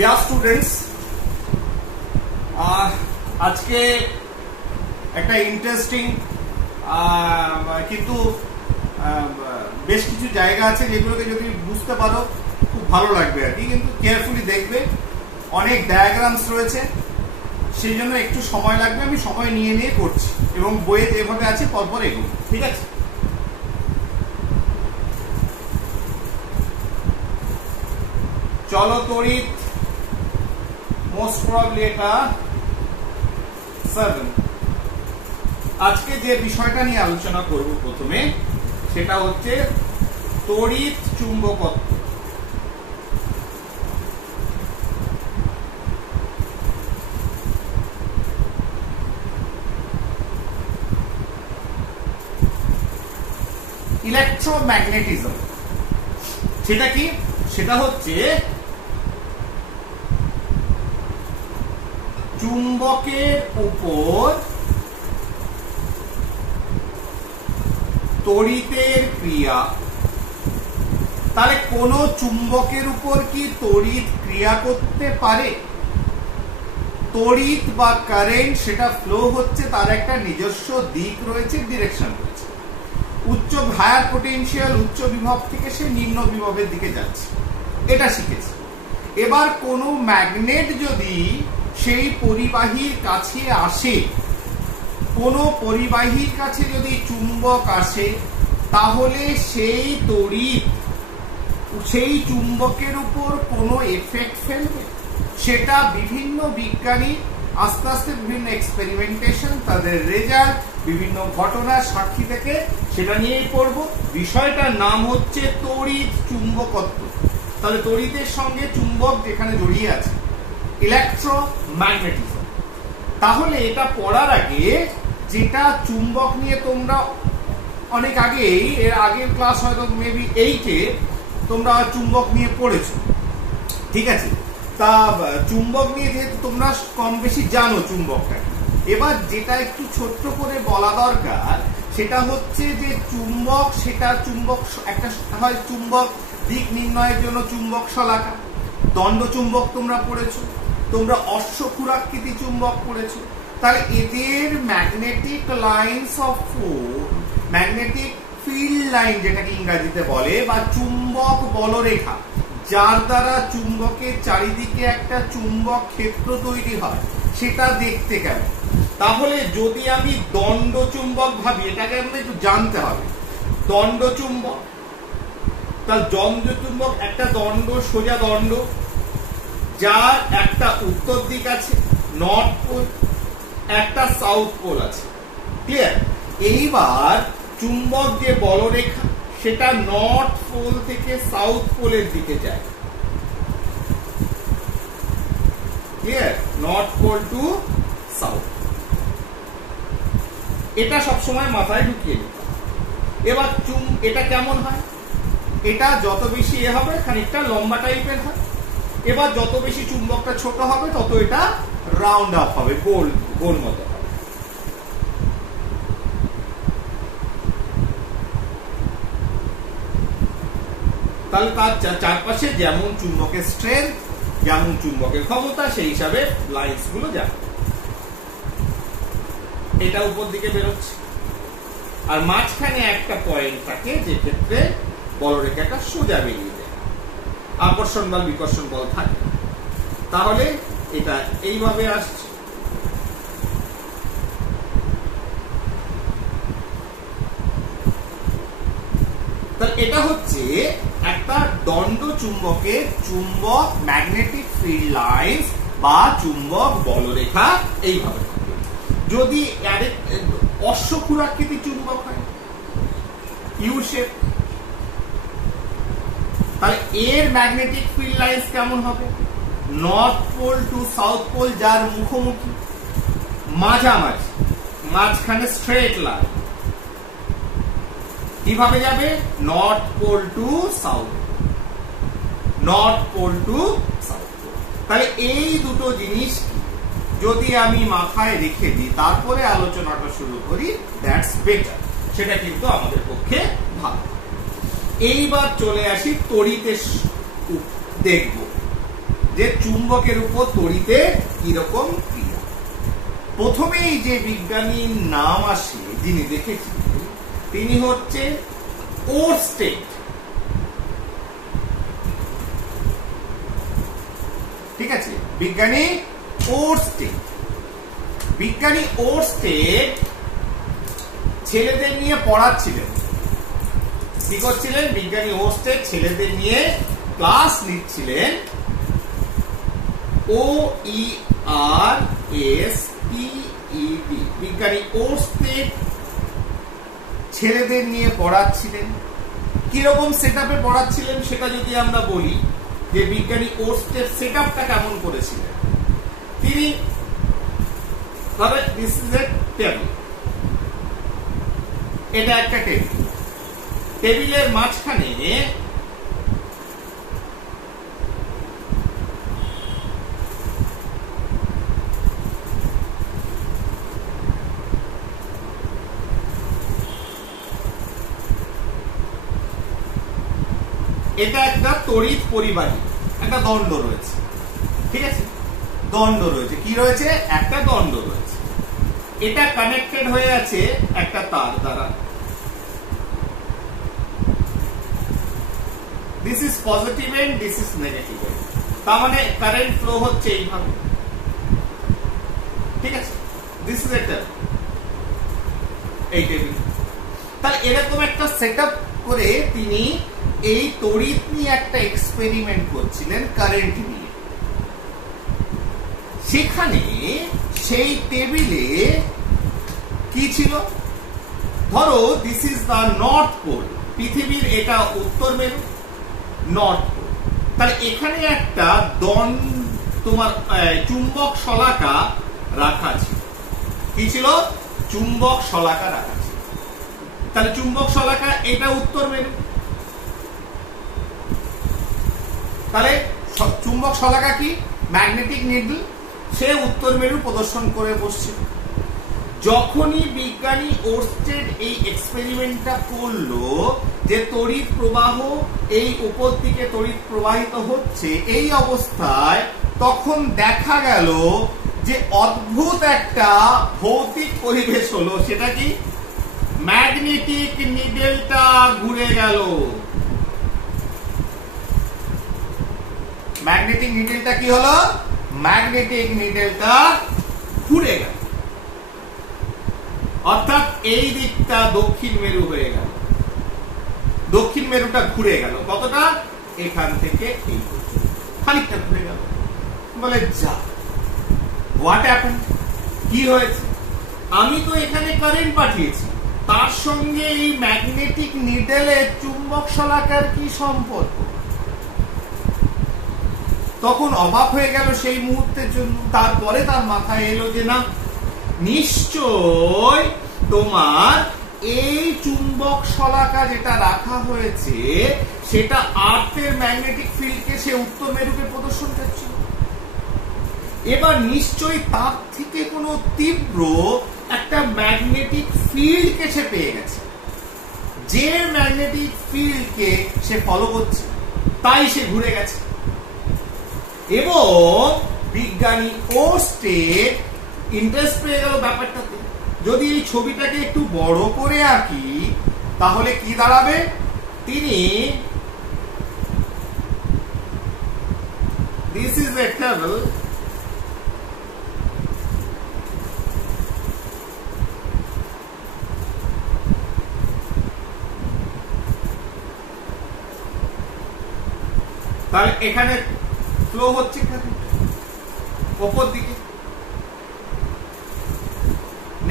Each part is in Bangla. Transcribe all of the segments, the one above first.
ডিয়ার স্টুডেন্টস, আজকে একটা ইন্টারেস্টিং কিন্তু বেশ কিছু জায়গা আছে যেগুলোকে যদি বুঝতে পারো খুব ভালো লাগবে আর কি, কিন্তু কেয়ারফুলি দেখবে। অনেক ডায়াগ্রামস রয়েছে, সেই জন্য একটু সময় লাগবে। আমি সময় নিয়ে নিয়ে করছি এবং বইয়ে যেভাবে আছে পরপর এগুলো, ঠিক আছে? চলো তড়িৎ, মোস্ট প্রবাবলি এটা 7। আজকে যে বিষয়টা নিয়ে আলোচনা করব প্রথমে, সেটা হচ্ছে তড়িৎ চুম্বকত্ব। ইলেকট্রোম্যাগনেটিজম সেটা কি? সেটা হচ্ছে চুম্বকের উপর তড়িতের ক্রিয়া। তাহলে কোন চুম্বকের উপর কি তড়িৎ ক্রিয়া করতে পারে? তড়িৎ বা কারেন্ট সেটা ফ্লো হচ্ছে, তার একটা নিজস্ব দিক রয়েছে, ডিরেকশন রয়েছে। উচ্চ হায়ার পোটেনশিয়াল, উচ্চ বিভব থেকে সে নিম্ন বিভবের দিকে যাচ্ছে, এটা শিখেছি। এবার কোন ম্যাগনেট যদি সেই পরিবাহীর কাছে আসে, কোন পরিবাহীর কাছে যদি চুম্বক আসে, তাহলে সেই তড়িৎ সেই চুম্বকের উপর কোনো এফেক্ট ফেলবে। সেটা বিভিন্ন বিজ্ঞানী আস্তে আস্তে বিভিন্ন এক্সপেরিমেন্টেশন, তাদের রেজাল্ট, বিভিন্ন ঘটনার সাক্ষী থেকে সেটা নিয়েই পড়ব। বিষয়টার নাম হচ্ছে তড়িৎ চুম্বকত্ব। তাহলে তড়িতের সঙ্গে চুম্বক যেখানে জড়িয়ে আছে, ইলেকট্রোম্যাগনেটিজম। তাহলে এটা পড়ার আগে, যেটা চুম্বক নিয়ে তোমরা অনেক আগেই, এর আগের ক্লাস হয়তো মেবি 8-এ তোমরা চুম্বক নিয়ে পড়েছো, ঠিক আছে? তা চুম্বক নিয়ে যেহেতু তোমরা কম বেশি জানো চুম্বকটা, এবার যেটা একটু ছোট্ট করে বলা দরকার সেটা হচ্ছে যে চুম্বক, সেটা চুম্বক একটা হয় চুম্বক দিক নির্ণয়ের জন্য চুম্বক শলাকা, দণ্ড চুম্বক তোমরা পড়েছো, তোমরা অশ্বক্ষুরাকৃতি চুম্বক পড়েছো। তাহলে এদের magnetic lines of force, magnetic field line যেটাকে ইংরেজিতে বলে, বা চুম্বক বলরেখা, যার দ্বারা চুম্বকের চারিদিকে একটা চুম্বক ক্ষেত্র তৈরি হয়, সেটা দেখতে কেমন। তাহলে যদি আমি দণ্ড চুম্বক ভাবি, এটাকে আমাদের একটু জানতে হবে। দণ্ড চুম্বক, তার দণ্ড চুম্বক একটা দণ্ড, সোজা দণ্ড, যার একটা উত্তর দিক আছে নর্থ পোল, একটা সাউথ পোল আছে, ক্লিয়ার? এইবার চুম্বক যে বলরেখা, সেটা নর্থ পোল থেকে সাউথ পোলের দিকে যায়, clear? North pole to south. এটা সবসময় মাথায় ঢুকিয়ে নিতে। এবার এটা কেমন হয়? এটা যত বেশি এ হবে, খানিকটা লম্বা টাইপের হয়। এবার যত বেশি চুম্বকটা ছোট হবে, তত এটা রাউন্ড আপ হবে, গোল গোল মতো হবে। তাহলে তার চারপাশে যেমন চুম্বকের স্ট্রেংথ, যেমন চুম্বকের ক্ষমতা, সেই হিসাবে লাইনস গুলো যাবে। এটা উপর দিকে বেরোচ্ছে, আর মাঝখানে একটা পয়েন্ট থাকে, যে ক্ষেত্রে বলরেখাটা সোজা বেরিয়ে যায়, আকর্ষণ বল বিকর্ষণ বল থাকে। তাহলে এটা এইভাবে আসছে। তাহলে এটা হচ্ছে একটা দণ্ড চুম্বকের চুম্বক ম্যাগনেটিক ফিল্ড লাইন্স বা চুম্বক বলরেখা এইভাবে। যদি অশ্বক্ষুরাকৃতি চুম্বক হয়, ইউ শেপ, তাহলে এর ম্যাগনেটিক ফিল্ড লাইন্স কেমন হবে? North pole to south pole, যার মুখোমুখি, মাঝামাঝি, মাঝখানে স্ট্রেট লাইন, কিভাবে যাবে? North pole to south, north pole to south pole. তাহলে এই দুটো জিনিস যদি আমি মাথায় রেখে দিই, তারপরে আলোচনাটা শুরু করি, দ্যাটস বেটার। সেটা কিন্তু আমাদের পক্ষে ভালো। এইবার চলে আসি তড়িতের দেখব, যে চুম্বকের উপর তড়িতের কিরকম ক্রিয়া। প্রথমেই যে বিজ্ঞানীর নাম আসে যিনি দেখেছিলেন তিনি হচ্ছে ওরস্টেড। ঠিক আছে, বিজ্ঞানী ওরস্টেড। বিজ্ঞানী ওরস্টেড ছেলেদের নিয়ে পড়াচ্ছিলেন। কি করছিলেন? বিজ্ঞানী ওরস্টেড ছেলেদের নিয়ে ক্লাস নিচ্ছিলেন। OERSTED, বিজ্ঞানী ওরস্টেড ছেলেদের নিয়ে পড়াচ্ছিলেন। কিরকম সেটআপে পড়াচ্ছিলেন সেটা যদি আমরা বলি, যে বিজ্ঞানী ওরস্টেড সেটআপটা কেমন করেছিলেন। তিনি ধরো দিস ইজ এ টেবিল, এটা একটা টেবিল। টেবিলের মাঝখানে এটা একটা তড়িৎ পরিবাহী, একটা দণ্ড রয়েছে। ঠিক আছে, দণ্ড রয়েছে। কি রয়েছে? একটা দণ্ড রয়েছে। এটা কানেক্টেড হয়ে আছে একটা তার দ্বারা। This is positive end, this is negative end. তার মানে কারেন্ট ফ্লো হচ্ছে এইভাবে। ঠিক আছে, দিস ইজ এটা এই টেবিল। তাহলে এরকম একটা সেটআপ করে তিনি এই তড়িৎ নিয়ে একটা এক্সপেরিমেন্ট করছিলেন, কারেন্ট নিয়ে। সেখানে সেই টেবিলে কি ছিল? ধরো this is the north pole, পৃথিবীর এটা উত্তর মেরু, নর্থ পোল। তাহলে এখানে একটা তোমার চুম্বক শলাকা রাখা ছিল। কি ছিল? চুম্বক শলাকা রাখা ছিল। তাহলে চুম্বক শলাকা এটা উত্তর মেরু। তাহলে চুম্বক শলাকা কি? ম্যাগনেটিক নিডল, সে উত্তর মেরু প্রদর্শন করে বসছে। যখনই বিজ্ঞানী ওরস্টেড এই এক্সপেরিমেন্টটা করলো যে তড়িৎ প্রবাহ এই উপর দিকে তড়িৎ প্রবাহিত হচ্ছে এই অবস্থায়, তখন দেখা গেল যে অদ্ভুত একটা ভৌতিক পরিবেশ হলো। সেটা কি? ম্যাগনেটিক নিডলটা ঘুরে গেল। ম্যাগনেটিক নিডলটা কি হলো? ম্যাগনেটিক নিডলটা ঘুরে গেল। অর্থাৎ এই দিকটা দক্ষিণ মেরু হয়ে গেল। দক্ষিণ মেরুটা ঘুরে গেল কতটা? এখান থেকে এই পর্যন্ত খানিকটা ঘুরে গেল। বলে যা, হোয়াট হ্যাপেন্ড? কি হয়েছে? আমি তো এখানে কারেন্ট পাঠিয়েছি, তার সঙ্গে এই ম্যাগনেটিক নিডলের চুম্বক শলাকার কি সম্পর্ক? তখন অবাক হয়ে গেল সেই মুহূর্তের জন্য। তারপরে তার মাথায় এলো যে না, নিশ্চয় তোমার এই চুম্বক শলাকা যেটা রাখা হয়েছে সেটা আর্থের ম্যাগনেটিক ফিল্ডকে সে উত্তর মেরুকে প্রদর্শন করছিল। এবার নিশ্চয়ই তার থেকে কোনো তীব্র একটা ম্যাগনেটিক ফিল্ডকে সে পেয়ে গেছে, যে ম্যাগনেটিক ফিল্ডকে সে ফলো করছে, তাই সে ঘুরে গেছে। এবং বিজ্ঞানী ওরস্টেড ইন্টারেস্ট পেয়ে গেল ব্যাপারটাতে। যদি এই ছবিটাকে একটু বড় করে আঁকি তাহলে কি দাঁড়াবে? তিনি দিস ইজ এ টেবল, তাহলে এখানে ফ্লো হচ্ছে উপর দিকে,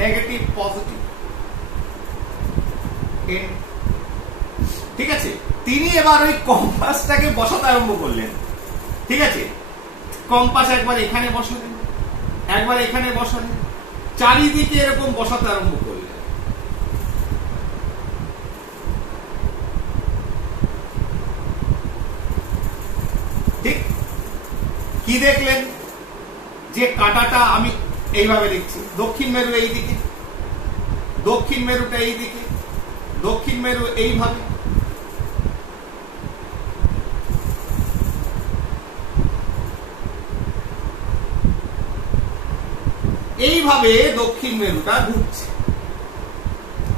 নেগেটিভ পজিটিভ। ঠিক আছে, তিনি এবার ওই কম্পাসটাকে বসাতে আরম্ভ করলেন। ঠিক আছে, কম্পাস একবার এখানে বসালেন, একবার এখানে বসালেন, চারিদিকে এরকম বসাতে আরম্ভ করলেন। ঠিক কি দেখলেন? যে কাঁটাটা আমি এইভাবে দেখছি, দক্ষিণ মেরু এই দিকে, দক্ষিণ মেরুটা এই দিকে, দক্ষিণ মেরু এইভাবে। এইভাবে দক্ষিণ মেরুটা ঘুরছে।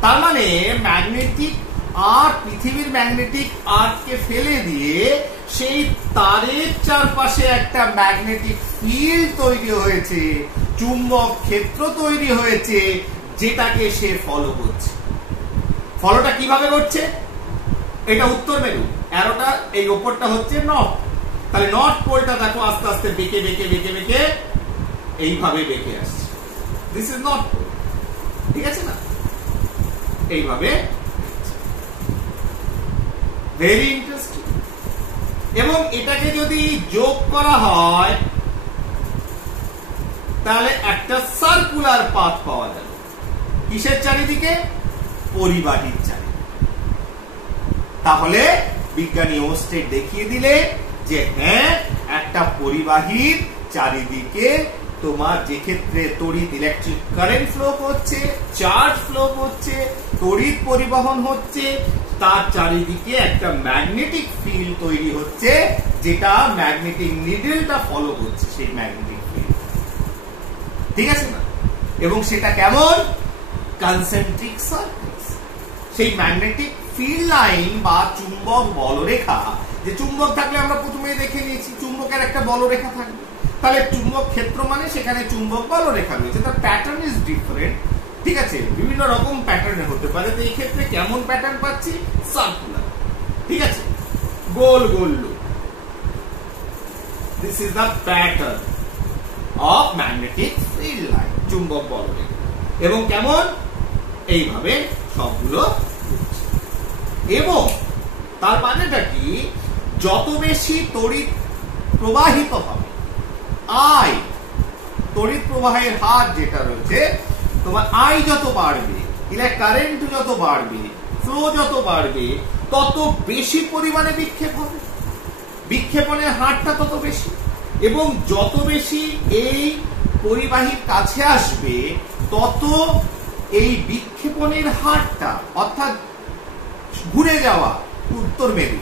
তার মানে ম্যাগনেটিক আর্থ, পৃথিবীর ম্যাগনেটিক আর্থকে ফেলে দিয়ে সেই তারের চারপাশে একটা ম্যাগনেটিক ফিল্ড তৈরি হয়েছে, চুম্বক ক্ষেত্র তৈরি হয়েছে, যেটাকে সে ফলো করছে। ফলোটা কিভাবে করছে? এটা উত্তর মেরু, অ্যারোটা এই ওপরটা হচ্ছে নর্থ। তাহলে নর্থ পোলটা দেখো আস্তে আস্তে বেঁকে বেঁকে বেঁকে বেঁকে এইভাবে বেঁকে আসছে। দিস ইজ নর্থ পোল, ঠিক আছে না? এইভাবে, ভেরি ইন্টারেস্টিং। এবং এটাকে যদি যোগ করা হয় তাহলে একটা সার্কুলার পাথ পাওয়া যাবে। কিসের চারিদিকে? পরিবাহীর চারিদিকে। তাহলে বিজ্ঞানী ওস্টেড দেখিয়ে দিলে যে হ্যাঁ, একটা পরিবাহীর চারিদিকে তোমার যে ক্ষেত্রে তড়িৎ, ইলেকট্রিক কারেন্ট ফ্লো করছে, চার্জ ফ্লো করছে, তড়িৎ পরিবহন হচ্ছে, তার চারিদিকে একটা ম্যাগনেটিক ফিল্ড তৈরি হচ্ছে, যেটা ম্যাগনেটিক নিডলটা ফলো করছে সেই ম্যাগনেটিক ফিল্ড, ঠিক আছে না? এবং সেটা কেমন? Concentric circles. সেই ম্যাগনেটিক ফিল্ড লাইন বা চুম্বক বলরেখা, যে চুম্বক থাকলে আমরা প্রথমেই দেখে নিয়েছি চুম্বকের একটা বলরেখা থাকবে। তাহলে চুম্বক ক্ষেত্র মানে সেখানে চুম্বক বলরেখা রয়েছে, তার প্যাটার্ন ইজ ডিফারেন্ট, ঠিক আছে? বিভিন্ন রকম প্যাটার্নে হতে পারে। তো এই ক্ষেত্রে কেমন প্যাটার্ন পাচ্ছি? সার্কুলার, ঠিক আছে? গোল গোল loop. This is the pattern of magnetic field line, চুম্বক বলরেখা। এবং কেমন? এইভাবে সবগুলো ঘুরছে। এবং তার মানেটা কি? যত বেশি তড়িৎ প্রবাহিত হবে, আই, তড়িৎ প্রবাহের হার যেটা রয়েছে, তোমার আই যত বাড়বে, ইলেকট্রিক কারেন্ট যত বাড়বে, ফ্লো যত বাড়বে, তত বেশি পরিমাণে বিক্ষেপ হবে, বিক্ষেপণের হারটা তত বেশি। এবং যত বেশি এই পরিবাহীর কাছে আসবে, তত এই বিক্ষেপণের হারটা, অর্থাৎ ঘুরে যাওয়া উত্তর মেরু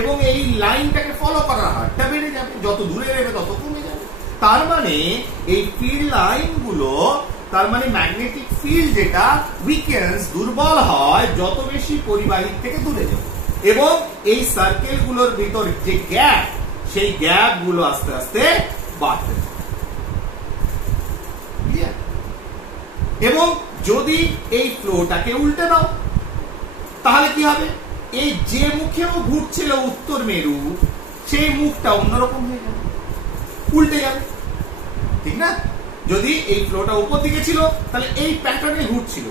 এবং এই লাইনটাকে ফলো করার হারটা বেড়ে যাবে, যত দূরে যাবে তত কমে যাবে। তার মানে এই ফিল্ড লাইন গুলো, তার মানে ম্যাগনেটিক ফিল্ড যেটা উইকেন্স, দুর্বল হয় যত বেশি পরিবাহীর থেকে দূরে যাবে। এবং এই সার্কেল গুলোর ভিতর যে গ্যাপ, সেই গ্যাপ গুলো আস্তে আস্তে বাড়তে থাকে। এবং যদি এই ফ্লোটাকে উল্টে দাও তাহলে কি হবে? এই যে মুখেও ঘুরছিল উত্তর মেরু, সেই মুখটা অন্যরকম হয়ে যাবে, উল্টে যাবে, ঠিক না? যদি এই ফ্লোটা উপর দিকে ছিল তাহলে এই প্যাটার্নে ঘুরছিল।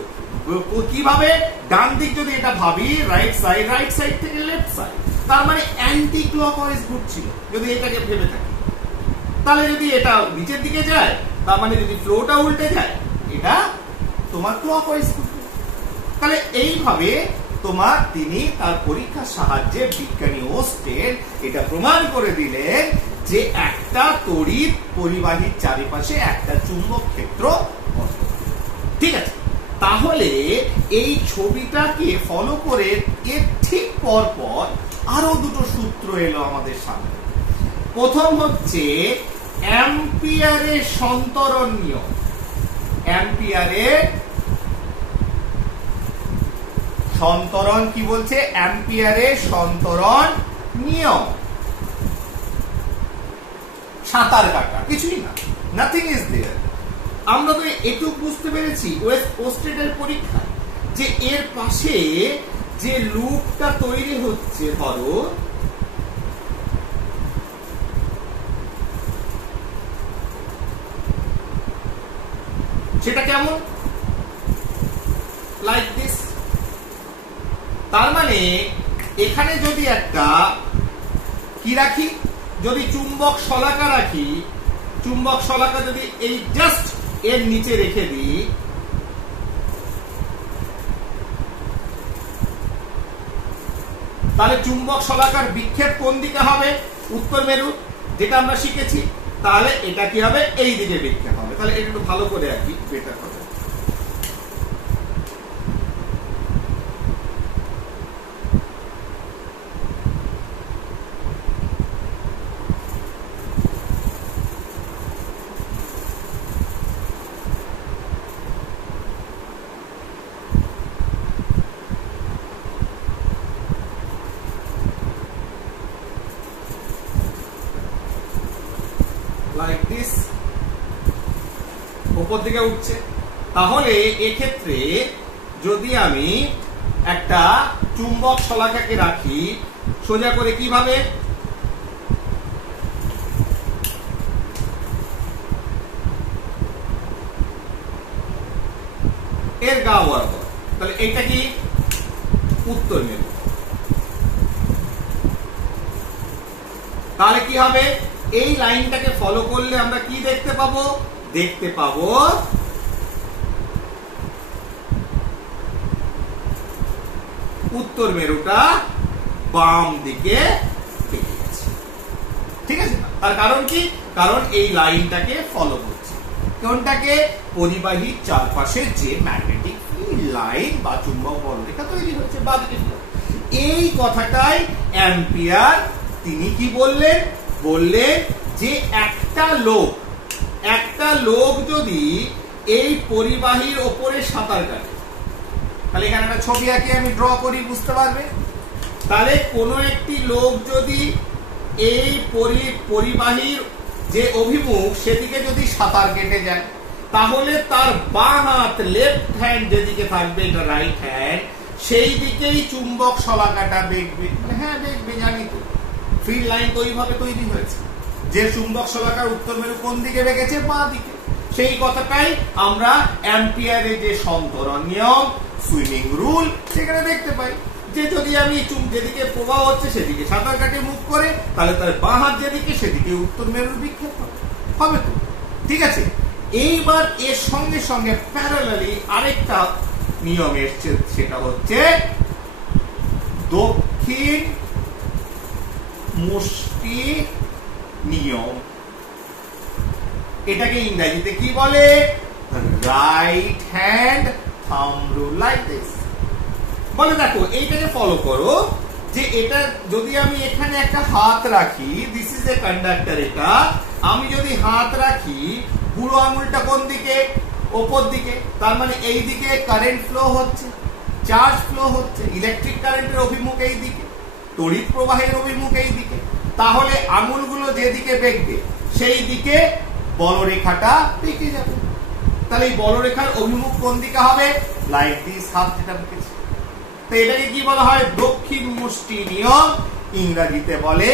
কিভাবে? ডান দিক যদি এটা ভাবি, রাইট সাইড থেকে লেফট সাইড, তার মানে অ্যান্টি ক্লকওয়াইজ ঘুরছিল যদি এটাকে ভেবে থাকি। তাহলে যদি এটা নিচের দিকে যায়, তার মানে যদি ফ্লোটা উল্টে যায়, এটা তোমার ক্লকওয়াইজ ঘুরবে। তাহলে এইভাবে তোমার তিনি তার পরীক্ষার সাহায্যে বিজ্ঞানী ওস্টেড এটা প্রমাণ করে দিলেন যে একটা তড়িৎ পরিবাহীর চারিপাশে একটা চুম্বক ক্ষেত্র, ঠিক আছে? তাহলে এই ছবিটাকে ফলো করে এর ঠিক পর পর আরো দুটো সূত্র এলো আমাদের সামনে। প্রথম হচ্ছে অ্যাম্পিয়ারের সন্তরণ নিয়ম। অ্যাম্পিয়ারের সন্তরণ কি বলছে? অ্যাম্পিয়ারের সন্তরণ নিয়ম। সাঁতার কাটা, কিছুই না, নাথিং ইজ দেয়ার। আমরা তো এটুকু বুঝতে পেরেছি ওস্টেডের পরীক্ষায় যে এর পাশে যে লুপটা তৈরি হচ্ছে, ধরো সেটা কেমন? Like this. তার মানে এখানে যদি একটা কি রাখি, যদি চুম্বক শলাকা রাখি, চুম্বক শলাকা যদি এই জাস্ট এর নিচে রেখে দিই, তাহলে চুম্বক শলাকার বিক্ষেপ কোন দিকে হবে? উত্তর মেরু, যেটা আমরা শিখেছি। তাহলে এটা কি হবে? এই দিকে বিক্ষেপ হবে। তাহলে এটা একটু ভালো করে আঁকি, বেটার হবে। উপর দিকে উঠছে। তাহলে এক্ষেত্রে যদি আমি একটা চুম্বক শলাকাকে রাখি সোজা করে, কিভাবে? এর গা বরাবর, তাহলে এটা কি উত্তর মেরু। তাহলে কি হবে? এই লাইনটাকে ফলো করলে আমরা কি দেখতে পাবো? দেখতে পাবো উত্তর মেরুটা বাম দিকে বেঁকে গেছে। ঠিক আছে? তার কারণ কি? কারণ এই লাইনটাকে ফলো করছে। কোনটাকে? পরিবাহীর চারপাশে যে ম্যাগনেটিক লাইন বা চুম্বক বলরেখা তৈরি হচ্ছে বাঁ দিকে। এই কথাটাই অ্যাম্পিয়ার তিনি কি বললেন? বললেন যে একটা লোক যদি এই পরিবাহীর ওপরে সাঁতার কাটে, তাহলে এখানে একটা ছবি আঁকি, আমি ড্র করি, বুঝতে পারবে। তাহলে কোন একটি লোক যদি এই পরিবাহীর যে অভিমুখ সেদিকে যদি সাঁতার কেটে যায়, তাহলে তার বাঁ হাত, লেফট হ্যান্ড যেদিকে থাকবে, এটা রাইট হ্যান্ড, সেই দিকেই চুম্বক শলাকাটা বেঁকবে। হ্যাঁ বেঁকবে, জানি তো, ফিল্ড লাইন তো ওইভাবে তৈরি হয়েছে যে চুম্বক শলাকার উত্তর মেরু কোন দিকে বেঁকেছে? বাঁ দিকে। সেই কথাটাই আমরা অ্যাম্পিয়ারের যে সন্তরণ নিয়ম, সুইমিং রুল, সেখানে দেখতে পাই যে যদি আমি যেদিকে প্রবাহ হচ্ছে সেদিকে সাঁতার কাটে মুখ করে, তাহলে তার বাঁ হাত যেদিকে সেদিকে উত্তর মেরুর বিক্ষেপ হবে তো। ঠিক আছে? এইবার এর সঙ্গে সঙ্গে প্যারালালি আরেকটা নিয়ম এসছে, সেটা হচ্ছে দক্ষিণ মুষ্টি নিয়ম। এটাকে ইংরেজিতে কি বলে? Right hand thumb rule, like this. বলে দেখো, এইটাকে ফলো করো যে এটা যদি আমি এখানে একটা হাত রাখি, দিস ইজ এ কন্ডাক্টর, এটা আমি যদি হাত রাখি, বুড়ো আঙুলটা কোন দিকে? ওপর দিকে। তার মানে এই দিকে কারেন্ট ফ্লো হচ্ছে, চার্জ ফ্লো হচ্ছে, ইলেকট্রিক কারেন্টের অভিমুখ এই দিকে, তড়িৎ প্রবাহের অভিমুখ এই দিকে। তাহলে আঙুলগুলো যেদিকে বেঁকবে সেই দিকে বলরেখাটা বেঁকে যাবে। তাহলে এই বলরেখার অভিমুখ কোন দিকে হবে? লাইক দিস, হাত যেটা বেঁকেছে। তো এটাকে কি বলা হয়? দক্ষিণ মুষ্টি নিয়ম। ইংরেজিতে বলে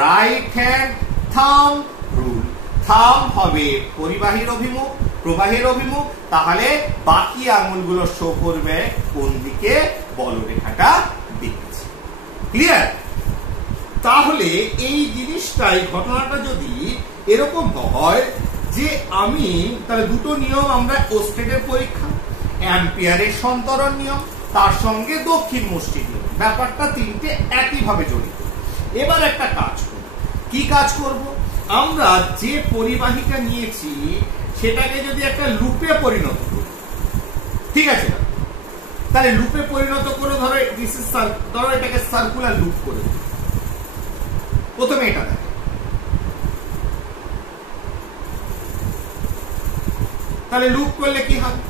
right hand thumb rule. Thumb হবে পরিবাহীর অভিমুখ, প্রবাহের অভিমুখ, তাহলে বাকি আঙুলগুলো শো করবে কোন দিকে বলরেখাটা বেঁকেছে। ক্লিয়ার? তাহলে এই জিনিসটাই, ঘটনাটা যদি এরকম হয় যে আমি, তাহলে দুটো নিয়ম আমরা ওস্টেডের পরীক্ষা, অ্যাম্পিয়ারের সন্তরণ নিয়ম, তার সঙ্গে দক্ষিণ মুষ্টি নিয়ম, ব্যাপারটা তিনটে একইভাবে জড়িত। এবার একটা কাজ করব। কি কাজ করব? আমরা যে পরিবাহিকা নিয়েছি সেটাকে যদি একটা লুপে পরিণত করি, ঠিক আছে না? তাহলে লুপে পরিণত করে ধরো এটাকে সার্কুলার লুপ করে দিই। প্রথমে এটা দেখো, তাহলে লুপ করলে কি হবে?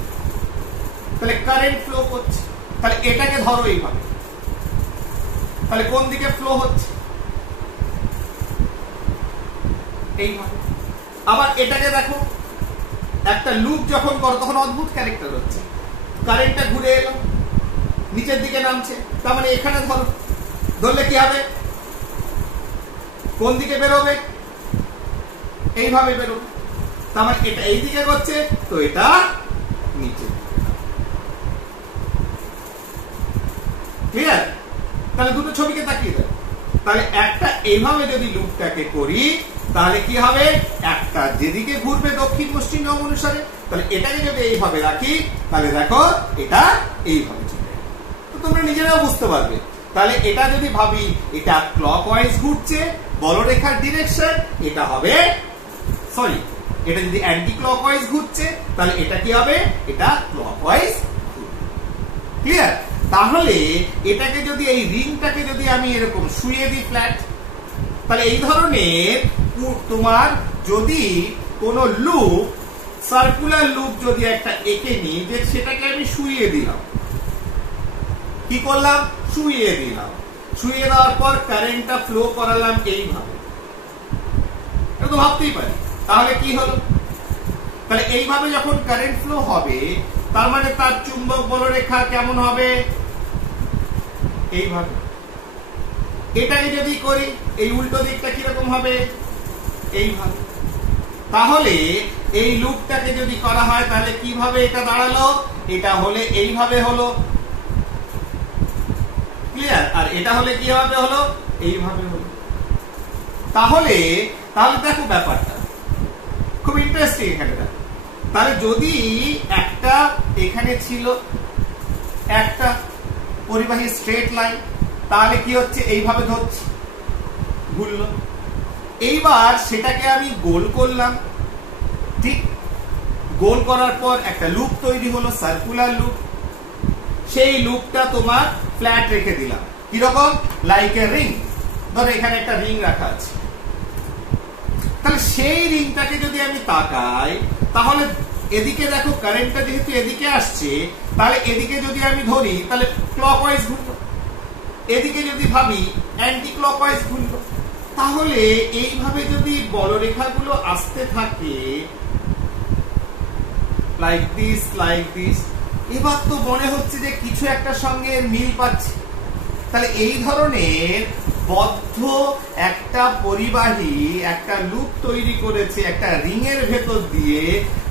তাহলে কারেন্ট ফ্লো করছে। তাহলে এটাকে ধরো এইভাবে, তাহলে কোন দিকে ফ্লো হচ্ছে? এইভাবে। আবার এটাকে দেখো, একটা লুপ যখন করো তখন অদ্ভুত ক্যারেক্টার হচ্ছে, কারেন্টটা ঘুরে এলো, নিচের দিকে নামছে। তার মানে এখানে ধরো, ধরলে কি হবে? কোন দিকে বেরোবে? এইভাবে বেরোবে। তার মানে এটা এই দিকে করছে, তো এটা নিচে। ক্লিয়ার? তাহলে দুটো ছবিকে তাকিয়ে দেয়। তাহলে একটা এইভাবে যদি লুপটাকে করি, তাহলে কি হবে? একটা যেদিকে ঘুরবে দক্ষিণ মুষ্টি নিয়ম অনুসারে, তাহলে এটাকে যদি এইভাবে রাখি, তাহলে দেখো এটা এইভাবে চলে যাবে। তো তোমরা নিজেরাও বুঝতে পারবে। তাহলে এটা যদি ভাবি এটা ক্লকওয়াইজ ঘুরছে, বলরেখার ডিরেকশন, এটা হবে, সরি, এটা যদি অ্যান্টি ক্লকওয়াইজ ঘুরছে, তাহলে এটা কি হবে? এটা ক্লকওয়াইজ ঘুরবে। ক্লিয়ার? তাহলে এটাকে যদি, এই রিংটাকে যদি আমি এরকম শুয়ে দিই ফ্ল্যাট, তাহলে এই ধরনের তোমার যদি কোন লুপ, সার্কুলার লুপ যদি একটা এঁকে নিই, যে সেটাকে আমি শুয়ে দিলাম, কি করলাম? শুয়ে দিলাম। শুয়ে দেওয়ার পর কারেন্টটা ফ্লো করালাম এইভাবে, এটা তো ভাবতেই পারি। তাহলে কি হলো? তাহলে এইভাবে যখন কারেন্ট ফ্লো হবে তার মানে তার চুম্বক বলরেখা কেমন হবে? এইভাবে। এটাকে যদি করি এই উল্টো দিকটা কিরকম হবে? এইভাবে। তাহলে এই লুপটাকে যদি করা হয় তাহলে কিভাবে এটা দাঁড়ালো? এটা হলে এইভাবে হলো, ক্লিয়ার? আর এটা হলে কিভাবে হলো? এইভাবে হলো। তাহলে দেখো ব্যাপারটা খুব ইন্টারেস্টিং এখানে দেখো। তাহলে যদি একটা এখানে ছিল একটা পরিবাহী স্ট্রেট লাইন, তাহলে কি হচ্ছে? এইভাবে ধরছি, ঘুরলো। এইবার সেটাকে আমি গোল করলাম, ঠিক? গোল করার পর একটা লুপ তৈরি হলো, সার্কুলার লুপ। সেই লুপটা তোমার ফ্ল্যাট রেখে দিলাম, কিরকম? Like a ring. ধরো এখানে একটা রিং রাখা আছে, তাহলে সেই রিংটাকে যদি আমি তাকাই তাহলে এদিকে দেখো কারেন্টটা যেহেতু এদিকে আসছে, তাহলে এদিকে যদি আমি ধরি তাহলে ক্লকওয়াইজ ঘুরলো, এদিকে যদি ভাবি অ্যান্টি ক্লকওয়াইজ ঘুরলো। তাহলে এইভাবে যদি বলরেখাগুলো আসতে থাকে লাইক দিস, এবার তো মনে হচ্ছে যে কিছু একটা সঙ্গে মিল পাচ্ছে। তাহলে এই ধরনের বদ্ধ একটা পরিবাহী একটা লুপ তৈরি করেছে একটা রিং এর ভেতর দিয়ে,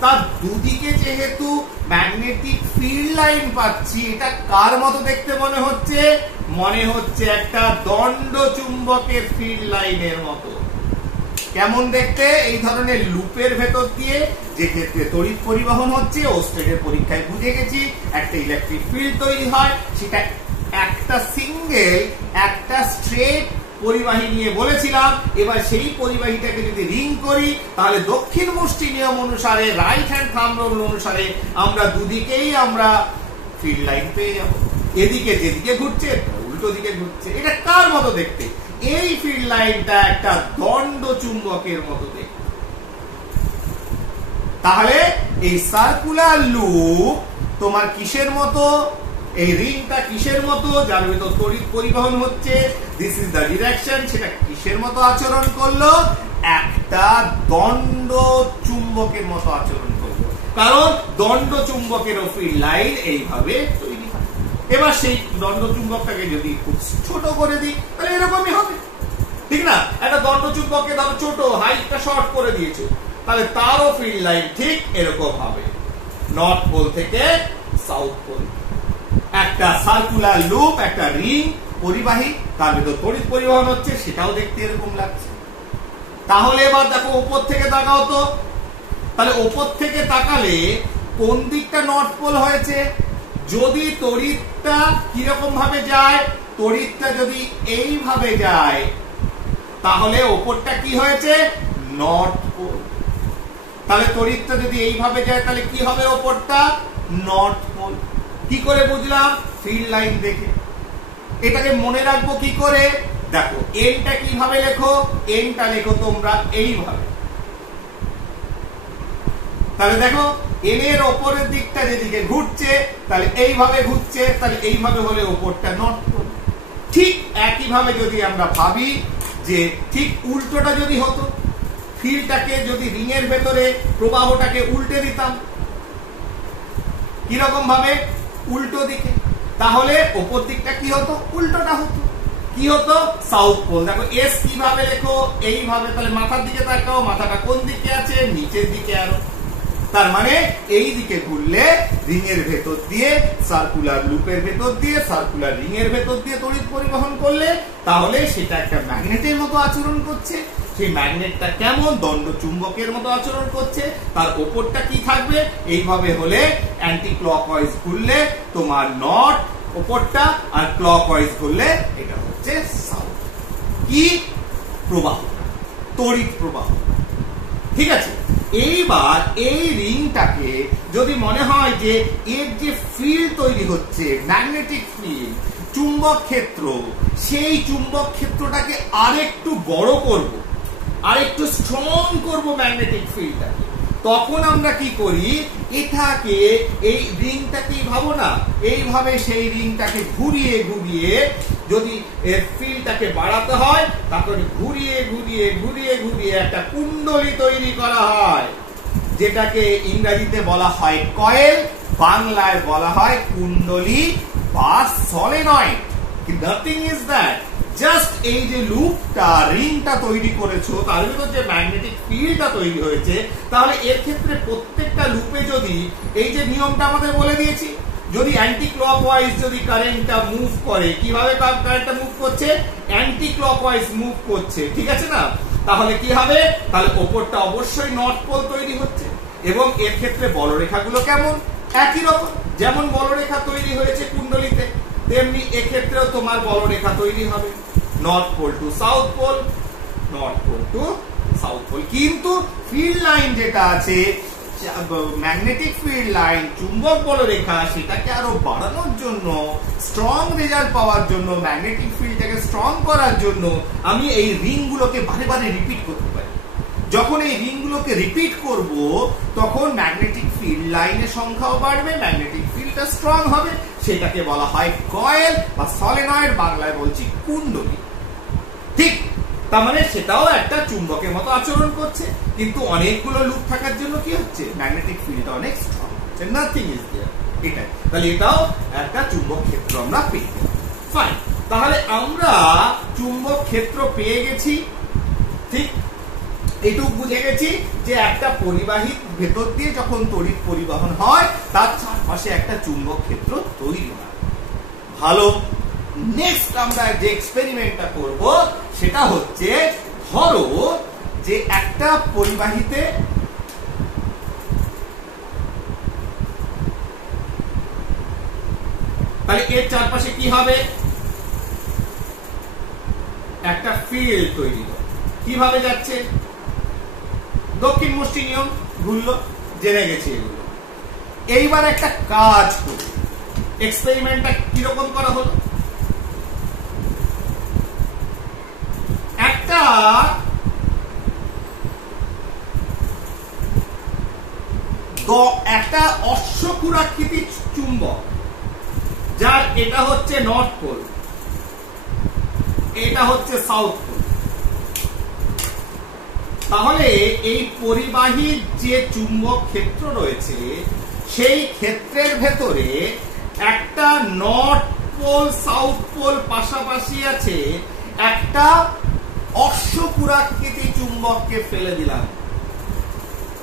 তার দুদিকে যেহেতু ম্যাগনেটিক ফিল্ড লাইন পাচ্ছি, এটা কার মতো দেখতে মনে হচ্ছে? মনে হচ্ছে একটা দণ্ড চুম্বকের ফিল্ড লাইনের মতো। কেমন দেখতে? এই ধরনের লুপের ভেতর দিয়ে যে ক্ষেত্রে তড়িৎ পরিবহন হচ্ছে, ওস্টেডের পরীক্ষায় বুঝে গেছি একটা ইলেকট্রিক ফিল্ড তৈরি হয়, সেটা একটা সিঙ্গেল একটা স্ট্রেট পরিবাহী নিয়ে বলেছিলাম। এবার সেই পরিবাহীটাকে যদি রিং করি তাহলে দক্ষিণ মুষ্টি নিয়ম অনুসারে, রাইট হ্যান্ড থাম্ব রুল অনুসারে আমরা দুদিকেই আমরা ফিল্ড লাইন পেয়ে যাব। এদিকে যেদিকে ঘুরছে উল্টো দিকে ঘুরছে। এটা কার মতো দেখতে? এই ফিল্ড লাইনটা একটা দণ্ড চুম্বকের মতো দেখতে। তাহলে এই সার্কুলার লুপ তোমার কিসের মতো? এই রিংটা কিসের মতো? যার ভিতর তড়িৎ পরিবহন হচ্ছে, দিস ইজ দ্য ডিরেকশন। সেটা কিসের মতো আচরণ করলো? একটা দণ্ড চুম্বকের মতো আচরণ করলো, কারণ দণ্ড চুম্বকের ফিল্ড লাইন এইভাবে তৈরি হয়। এবার সেই দণ্ড চুম্বকটাকে যদি খুব ছোট করে দিই তাহলে এরকমই হবে, ঠিক না? একটা দণ্ড চুম্বককে ধরো ছোট, হাইটটা শর্ট করে দিয়েছে, তাহলে তারও ফিল্ড লাইন ঠিক এরকম হবে, নর্থ পোল থেকে সাউথ পোল। একটা সার্কুলার লুপ, একটা রিং পরিবাহী, তার ভিতর তড়িৎ পরিবহন হচ্ছে, সেটাও দেখতে এরকম লাগছে। তাহলে এবার দেখো উপর থেকে তাকাও তো। তাহলে উপর থেকে তাকালে কোন দিকটা নর্থ পোল হয়েছে? যদি তড়িৎটা কিরকম ভাবে যায়, তড়িৎটা যদি এইভাবে যায় তাহলে উপরটা কি হয়েছে? North pole. তাহলে তড়িৎটা যদি এইভাবে যায় তাহলে কি হবে? উপরটা নর্থ পোল। কি করে বুঝলাম? ফিল্ড লাইন দেখে। এটাকে মনে রাখবো কি করে? দেখো এনটা কিভাবে লেখো? এনটা লেখো তোমরা এইভাবে। তাহলে দেখো এন এর ওপরের দিকটা যেদিকে ঘুরছে তাহলে এইভাবে ঘুরছে, তাহলে এইভাবে হলে ওপরটা নর্থ পোল। ঠিক একইভাবে যদি আমরা ভাবি যে ঠিক উল্টোটা যদি হতো, ফিল্ডটাকে যদি রিং এর ভেতরে প্রবাহটাকে উল্টে দিতাম, কিরকম ভাবে? উল্টো দিকে, তাহলে ওপর দিকটা কি হতো? উল্টোটা হতো। কি হতো? South pole. দেখো এস কিভাবে লেখো? এইভাবে। তাহলে মাথার দিকে তাকাও, মাথাটা কোন দিকে আছে? নিচের দিকে আরো। তার মানে এই দিকে ঘুরলে রিং এর ভেতর দিয়ে, সার্কুলার লুপের ভেতর দিয়ে, সার্কুলার রিং এর ভেতর দিয়ে তড়িৎ পরিবহন করলে তাহলে সেটা একটা ম্যাগনেটের মতো আচরণ করছে। সেই ম্যাগনেটটা কেমন? দণ্ড চুম্বকের মতো আচরণ করছে। তার ওপরটা কি থাকবে? এইভাবে হলে অ্যান্টি ক্লকওয়াইজ ঘুরলে তোমার নর্থ ওপরটা, আর ক্লকওয়াইজ ঘুরলে এটা হচ্ছে সাউথ। কি প্রবাহ? তড়িৎ প্রবাহ। ঠিক আছে। এইবার এই রিংটাকে যদি মনে হয় যে এর যে ফিল্ড তৈরি হচ্ছে, ম্যাগনেটিক ফিল্ড, চুম্বক ক্ষেত্র, সেই চুম্বক ক্ষেত্রটাকে আরেকটু বড় করব, আরেকটু স্ট্রং করব ম্যাগনেটিক ফিল্ডটাকে, তখন আমরা কি করি? এটাকে এই রিংটাকে ভাবো না, এইভাবে সেই রিংটাকে ঘুরিয়ে ঘুরিয়ে যদি এর ফিল্ডটাকে বাড়াতে হয় তারপরে ঘুরিয়ে ঘুরিয়ে ঘুরিয়ে ঘুরিয়ে একটা কুণ্ডলী তৈরি করা হয়, যেটাকে ইংরেজিতে বলা হয় কয়েল, বাংলায় বলা হয় কুণ্ডলী বা solenoid. Nothing is that, just এই যে লুপটা রিংটা তৈরি করেছো তার ভিতর যে ম্যাগনেটিক ফিল্ডটা তৈরি হয়েছে, তাহলে এর ক্ষেত্রে প্রত্যেকটা লুপে যদি এই যে নিয়মটা আমাদের বলে দিয়েছি, যদি অ্যান্টি ক্লকওয়াইজ যদি কারেন্টটা মুভ করে, কিভাবে কারেন্টটা মুভ করছে, অ্যান্টি ক্লকওয়াইজ মুভ করছে, ঠিক আছে না? তাহলে কি হবে, তাহলে ওপরটা অবশ্যই নর্থ পোল তৈরি হচ্ছে। এবং এর ক্ষেত্রে বলরেখাগুলো কেমন, একই রকম, যেমন বলরেখা তৈরি হয়েছে কুণ্ডলীতে, তেমনি এক্ষেত্রেও তোমার বলরেখা তৈরি হবে, north pole to south pole, north pole to south pole. কিন্তু ফিল্ড লাইন যেটা আছে, ম্যাগনেটিক ফিল্ড লাইন, চুম্বক বলরেখা, সেটাকে আরো বাড়ানোর জন্য, স্ট্রং রেজাল্ট পাওয়ার জন্য, ম্যাগনেটিক ফিল্ডটাকে স্ট্রং করার জন্য আমি এই রিংগুলোকে বারে বারে রিপিট করতে পারি। যখন এই রিংগুলোকে রিপিট করব, তখন ম্যাগনেটিক ফিল্ড লাইনের সংখ্যাও বাড়বে, ম্যাগনেটিক ফিল্ডটা স্ট্রং হবে, সেটাকে বলা হয় কয়েল বা সলিনয়েড, বাংলায় বলছি কুণ্ডলী। ঠিক, তার মানে সেটাও একটা চুম্বকের মতো আচরণ করছে, কিন্তু অনেকগুলো লুপ থাকার জন্য কি হচ্ছে, ম্যাগনেটিক ফিল্ডটা অনেক স্ট্রং হচ্ছে। নাথিং ইজ দেয়ার, এটাই। তাহলে এটাও একটা চুম্বক ক্ষেত্র আমরা পেয়ে গেলাম। ফাইন, তাহলে আমরা চুম্বক ক্ষেত্র পেয়ে গেছি। ঠিক, এটুকু বুঝে গেছি যে একটা পরিবাহীর ভেতর দিয়ে যখন তড়িৎ পরিবহন হয়, তার চারপাশে একটা চুম্বক ক্ষেত্র তৈরি হয়। ভালো, নেক্সট আমরা যে এক্সপেরিমেন্টটা করব সেটা হচ্ছে, ধরো যে একটা পরিবাহীতে তাহলে এর চারপাশে কি হবে, একটা ফিল্ড তৈরি হবে। কিভাবে যাচ্ছে, দক্ষিণ মুষ্টি নিয়ম ঘুরলো, জেনে গেছি এগুলো। এইবার একটা কাজ করব, এক্সপেরিমেন্টটা কিরকম করা হলো, একটা অশ্বক্ষুরাকৃতির চুম্বক, যার এটা হচ্ছে নর্থ পোল, এটা হচ্ছে সাউথ পোল। তাহলে এই পরিবাহীর যে চুম্বক ক্ষেত্র রয়েছে, সেই ক্ষেত্রের ভেতরে একটা নর্থ পোল সাউথ পোল পাশাপাশি আছে, একটা অশ্বক্ষুরাকৃতি চুম্বককে ফেলে দিলাম।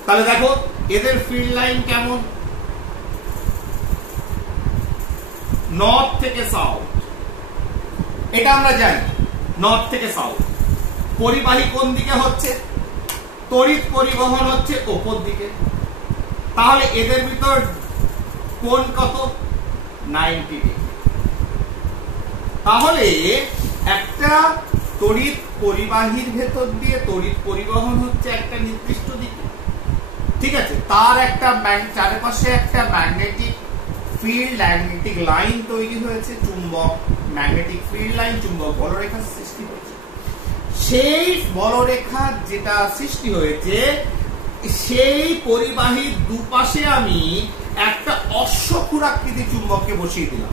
তাহলে দেখো এদের ফিল্ড লাইন কেমন, নর্থ থেকে সাউথ, এটা আমরা জানি, নর্থ থেকে সাউথ। পরিবাহী কোন দিকে হচ্ছে, তড়িৎ পরিবহন হচ্ছে উপর দিকে। তাহলে এদের ভিতর কোণ কত, 90 ডিগ্রি। তাহলে একটা তড়িৎ পরিবাহীর ভেতর দিয়ে তড়িৎ পরিবহন হচ্ছে একটা নির্দিষ্ট দিকে, ঠিক আছে, তার একটা চারপাশে একটা ম্যাগনেটিক ফিল্ড, ম্যাগনেটিক লাইন তৈরি হয়েছে, চুম্বক ম্যাগনেটিক ফিল্ড লাইন, চুম্বক বলরেখা সৃষ্টি হয়েছে। সেই বলরেখা যেটা সৃষ্টি হয়েছে, সেই পরিবাহীর দুপাশে আমি একটা অশ্বক্ষুরাকৃতি চুম্বককে বসিয়ে দিলাম,